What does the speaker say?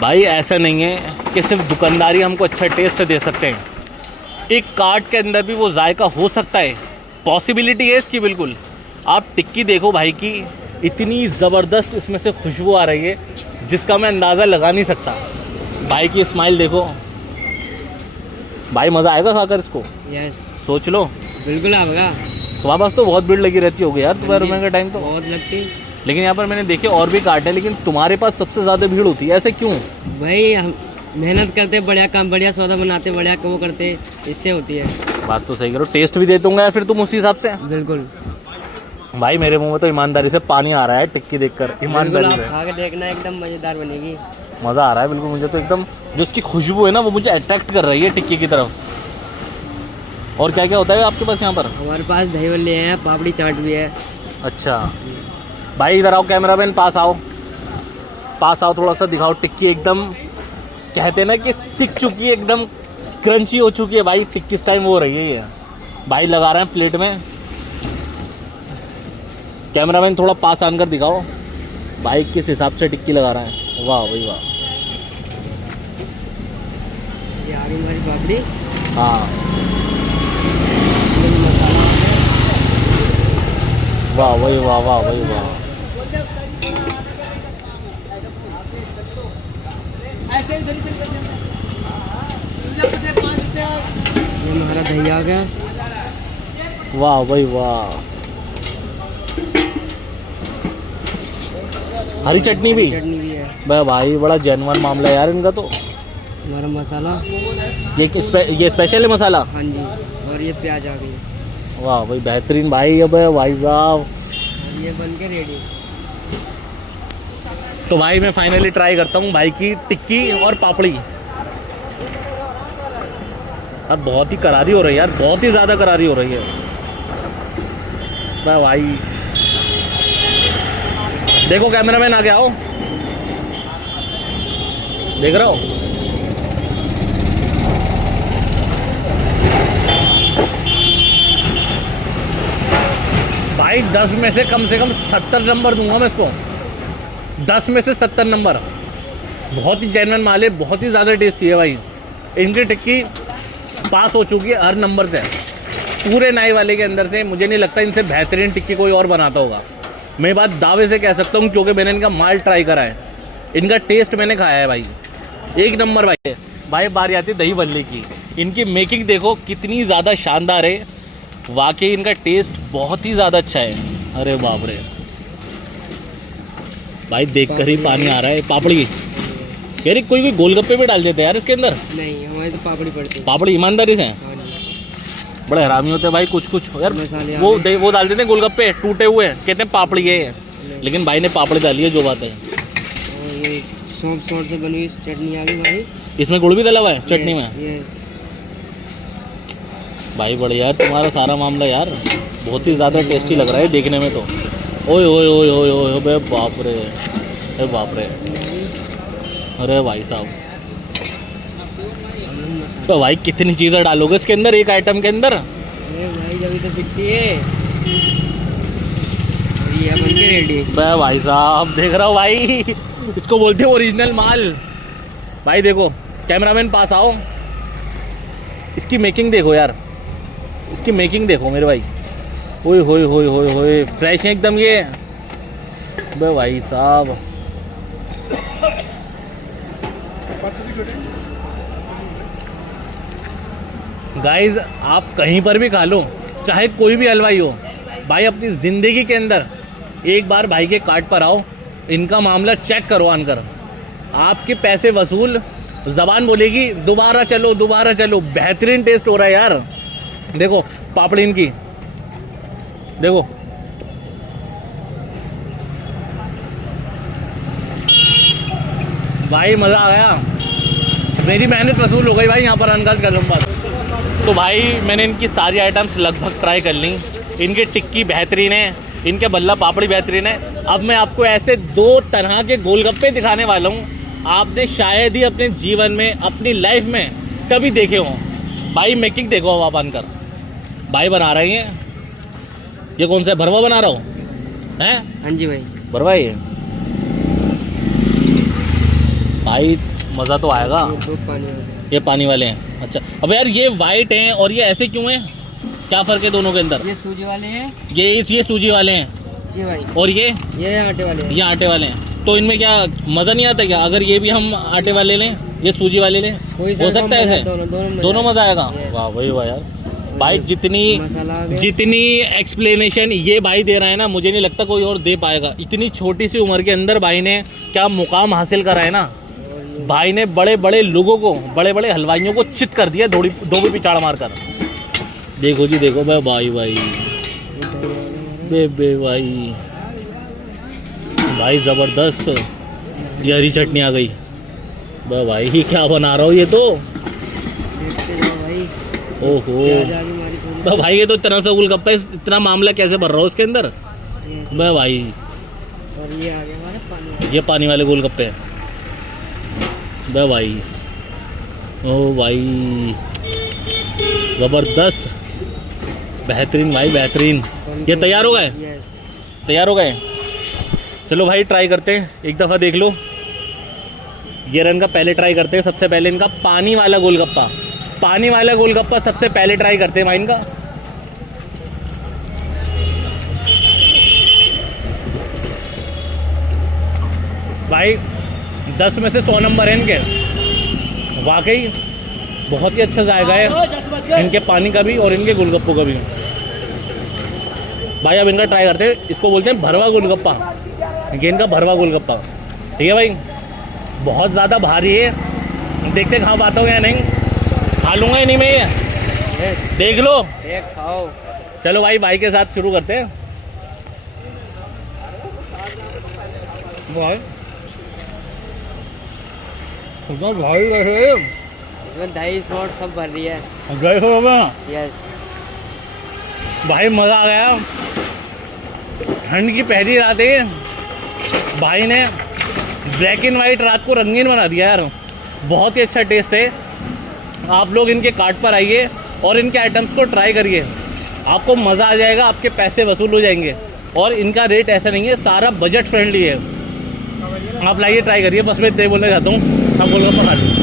भाई ऐसा नहीं है कि सिर्फ दुकानदारी हमको अच्छा टेस्ट दे सकते हैं, एक कार्ट के अंदर भी वो जायका हो सकता है, पॉसिबिलिटी है इसकी बिल्कुल। आप टिक्की देखो भाई की, इतनी ज़बरदस्त इसमें से खुशबू आ रही है जिसका मैं अंदाज़ा लगा नहीं सकता। भाई की स्माइल देखो भाई, मज़ा आएगा खाकर इसको। यस, सोच लो। बिल्कुल आएगा। तुम्हारे पास तो बहुत भीड़ लगी रहती होगी यार दोपहर का टाइम तो। बहुत लगती, लेकिन यहाँ पर मैंने देखे और भी कार्ट है, लेकिन तुम्हारे पास सबसे ज़्यादा भीड़ होती है, ऐसे क्यों? भाई हम मेहनत करते, बढ़िया काम, बढ़िया सौदा बनाते, बढ़िया वो करते, इससे होती है। बात तो सही करो, टेस्ट भी देते होंगे यार फिर तुम उसी हिसाब से। बिल्कुल भाई मेरे मुंह में तो ईमानदारी से पानी आ रहा है टिक्की देखकर, ईमानदारी से। खा के देखना, एकदम मज़ेदार बनेगी। मज़ा आ रहा है बिल्कुल मुझे तो एकदम। जो उसकी खुशबू है ना वो मुझे अट्रैक्ट कर रही है टिक्की की तरफ। और क्या क्या होता है आपके पास यहाँ पर? हमारे पास दही वल्ले हैं, पापड़ी चाट भी है। अच्छा भाई इधर आओ, कैमरामैन पास आओ, पास आओ, थोड़ा सा दिखाओ। टिक्की एकदम कहते हैं ना कि सिक चुकी है, एकदम क्रंची हो चुकी है भाई। टिक्की इस टाइम हो रही है ये। भाई लगा रहे हैं प्लेट में। कैमरामैन थोड़ा पास आनकर दिखाओ भाई किस हिसाब से टिक्की लगा रहा है। वाह भाई वाह। ये आ रही हमारी पापड़ी। हाँ वाह भाई वाह, वाह भाई वाह। ये हमारा दही आ गया। वाह भाई वाह। हरी चटनी भी है। भाई बड़ा जेन्युइन मामला है यार इनका तो। हमारा मसाला ये स्पेशल है मसाला। हाँ जी, और ये प्याज आ गई। वाह भाई बेहतरीन भाई। अब भाई साहब ये बन के रेडी। तो भाई मैं फाइनली ट्राई करता हूँ भाई की टिक्की और पापड़ी। अब बहुत ही करारी हो रही है यार, बहुत ही ज़्यादा करारी हो रही है भाई। देखो कैमरामैन आगे आओ, देख रहे हो? भाई 10 में से कम 70 नंबर दूंगा मैं इसको। 10 में से 70 नंबर। बहुत ही जेन्युइन माल है, बहुत ही ज़्यादा टेस्टी है भाई। इनकी टिक्की पास हो चुकी है हर नंबर से, पूरे नाई वाले के अंदर से। मुझे नहीं लगता इनसे बेहतरीन टिक्की कोई और बनाता होगा। मैं बात दावे से कह सकता हूँ क्योंकि मैंने इनका माल ट्राई करा है, इनका टेस्ट मैंने खाया है भाई, एक नंबर भाई। भाई बारी आती है दही बल्ले की। इनकी मेकिंग देखो कितनी ज़्यादा शानदार है, वाकई इनका टेस्ट बहुत ही ज़्यादा अच्छा है। अरे बाप रे भाई, देखकर ही पानी आ रहा है। पापड़ी यार, कोई गोलगप्पे भी डाल देते हैं यार इसके अंदर। नहीं, हमारी तो पापड़ी पड़ती है। पापड़ी ईमानदारी से बड़े हरामी होते हैं भाई कुछ कुछ यार। वो डाल देते हैं गोलगप्पे टूटे हुए, कहते हैं पापड़ी है, लेकिन भाई ने पापड़ी डाली है, जो बात है। और ये सौंफ से बनी हुई चटनी आ गई भाई। इसमें गुड़ भी डला हुआ है चटनी में। यस। भाई बढ़िया यार, तुम्हारा सारा मामला यार बहुत ही ज़्यादा टेस्टी लग रहा है देखने में तो। ओए ओए ओए ओए ओए बे बाप रे, अरे बाप रे, अरे भाई साहब। तो भाई कितनी चीज़ें डालोगे इसके अंदर, एक आइटम के अंदर? अरे भाई जब तो बिकती है। ये बन के रेडी। भाई साहब देख रहा हो भाई, इसको बोलते हैं ओरिजिनल माल। भाई देखो कैमरामैन पास आओ, इसकी मेकिंग देखो यार, इसकी मेकिंग देखो मेरे भाई। ओए होए होए होए होए, फ्रेश है एकदम ये। बे भाई साहब गाइज, आप कहीं पर भी खा लो, चाहे कोई भी हलवाई हो भाई, अपनी ज़िंदगी के अंदर एक बार भाई के कार्ट पर आओ, इनका मामला चेक करो आनकर, आपके पैसे वसूल। ज़बान बोलेगी दोबारा चलो दोबारा चलो। बेहतरीन टेस्ट हो रहा है यार। देखो पापड़ी इनकी देखो, भाई मज़ा आ गया, मेरी मेहनत वसूल हो गई भाई यहाँ पर अनगढ़ कदम पर। तो भाई मैंने इनकी सारी आइटम्स लगभग ट्राई कर ली। इनकी टिक्की बेहतरीन है, इनके बल्ला पापड़ी बेहतरीन है। अब मैं आपको ऐसे 2 तरह के गोलगप्पे दिखाने वाला हूँ, आपने शायद ही अपने जीवन में, अपनी लाइफ में कभी देखे हों। भाई मेकिंग देखो अब आप आनकर, भाई बना रहे हैं। ये कौन सा है, भरवा बना रहा हो हैं? हाँ जी भाई, भरवा ही है भाई मज़ा तो आएगा। ये दो पानी वाले। ये पानी वाले हैं, अच्छा। अब यार ये वाइट हैं और ये ऐसे क्यों हैं, क्या फ़र्क है दोनों के अंदर? ये सूजी वाले हैं ये सूजी वाले हैं जी भाई, और ये आटे वाले हैं। आटे वाले हैं। तो इनमें क्या मज़ा नहीं आता क्या, अगर ये भी हम आटे वाले लें, ये सूजी वाले लें, हो सकता है ऐसे? दोनों मज़ा आएगा। वाह भाई वाह यार भाई, जितनी मसाला आ गया। जितनी एक्सप्लेनेशन ये भाई दे रहा है ना, मुझे नहीं लगता कोई और दे पाएगा। इतनी छोटी सी उम्र के अंदर भाई ने क्या मुकाम हासिल करा है ना। भाई ने बड़े बड़े लोगों को, बड़े बड़े हलवाइयों को चित कर दिया धोबी पिछाड़ मारकर। देखो जी देखो भाई भाई बे भाई भाई ज़बरदस्त। ये हरी चटनी आ गई भाई, ही क्या बना रहा हो ये तो। देखते जाओ भाई। ओहो प्याज आ गई हमारी पूरी। भाई, ये तो इतना सा गोलगप्पा, इतना मामला कैसे भर रहा हो उसके अंदर भाई। और ये आ गया हमारा पानी। ये पानी वाले गोलगप्पे हैं भाई। ओ भाई ज़बरदस्त, बेहतरीन भाई बेहतरीन। ये तैयार हो गए? यस। तैयार हो गए? चलो भाई ट्राई करते हैं, एक दफ़ा देख लो। ये रन का पहले ट्राई करते हैं। सबसे पहले इनका पानी वाला गोलगप्पा, पानी वाला गोलगप्पा सबसे पहले ट्राई करते हैं भाई इनका। भाई 10 में से 100 नंबर है इनके, वाकई बहुत ही अच्छा जायका है इनके पानी का भी और इनके गोलगप्पों का भी। भाई अब इनका ट्राई करते हैं, इसको बोलते हैं भरवा गोलगप्पा। ये इनका भरवा गोलगप्पा, ठीक है भाई। बहुत ज़्यादा भारी है, देखते खा पाता हूँ या नहीं। खा लूँगा ही नहीं मैं ये, देख लो। एक खाओ। चलो भाई के साथ शुरू करते हैं। भाई कैसे इसमें दही शॉट सब भर रही है। गए हो ना यस भाई, मज़ा आ गया। ठंड की पहली रात है, भाई ने ब्लैक एंड वाइट रात को रंगीन बना दिया यार। बहुत ही अच्छा टेस्ट है। आप लोग इनके कार्ट पर आइए और इनके आइटम्स को ट्राई करिए, आपको मज़ा आ जाएगा, आपके पैसे वसूल हो जाएंगे। और इनका रेट ऐसा नहीं है, सारा बजट फ्रेंडली है। आप लाइए ट्राई करिए, बस मैं इतना ही बोलना चाहता हूँ। आप गोलगप्पा खा लीजिए।